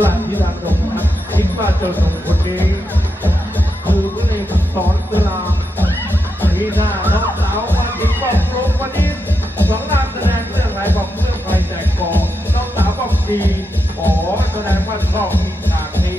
หลักที่ดาดงครับคิดว่าเจ้าหนุ่มคนนี้คือพระเอกสอนตุลาทีหน้าน้องสาวมาถึงบอกลงวันนี้สองนามแสดงเรื่องอะไรบอกเรื่องใครแต่กองน้องสาวบอกดีอ๋อแสดงว่าชอบมีฉากนี้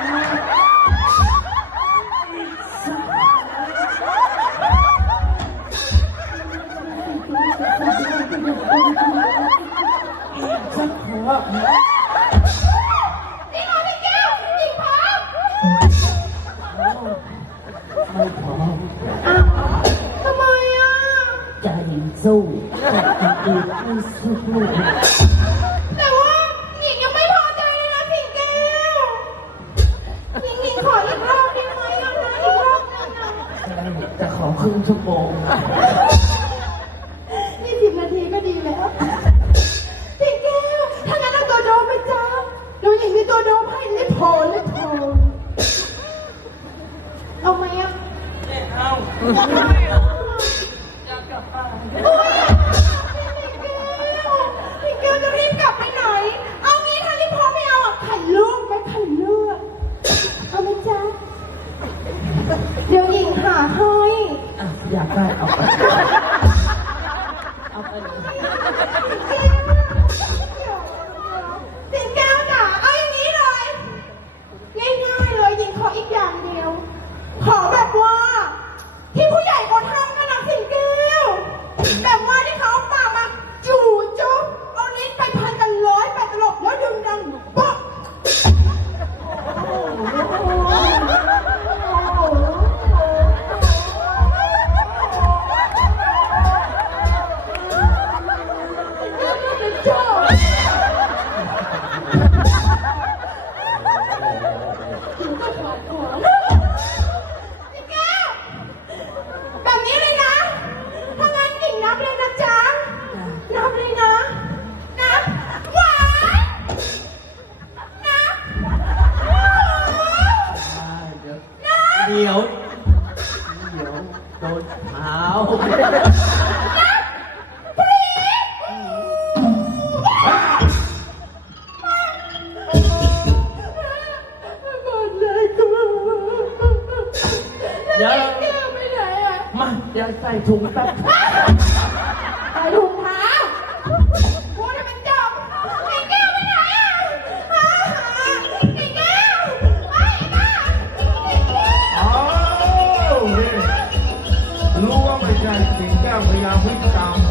เห็นเห็นอะไรไปแล้วไม่พอทำไมอะใจสู้แต่อีกไม่สู้แต่ว่าหญิงยังไม่พอใจเลยนะสิงแก้วหญิงหญิงขออีกรอบได้ไหมอะนะอีกรอบนึงอะจะขอครึ่งชั่วโมงยี่สิบนาทีก็ดีแล้ว เอาโอ๊ยสิงแก้วจะรีบกลับไปไหน เอางี้ถ้ารีบพอไม่เอาอะไข่ลูกไหมไข่ลูกเอาไหมจ๊ะ เดี๋ยวหญิงหาให้อะอยากได้เอาไป เดี๋ยว เดี๋ยว โดนเท้า เดี๋ยวแก้วไปไหนอะมาเดี๋ยวใส่ถุงแป๊บใส่ถุงเท้าพูดให้มันจบไอ้แก้วไปไหนอะหาหาไอ้แก้วไอ้แก้วไอ้แก้วอ้าวนี่รู้ว่าไม่ใช่สิงแก้วพยายามวิ่งตามหา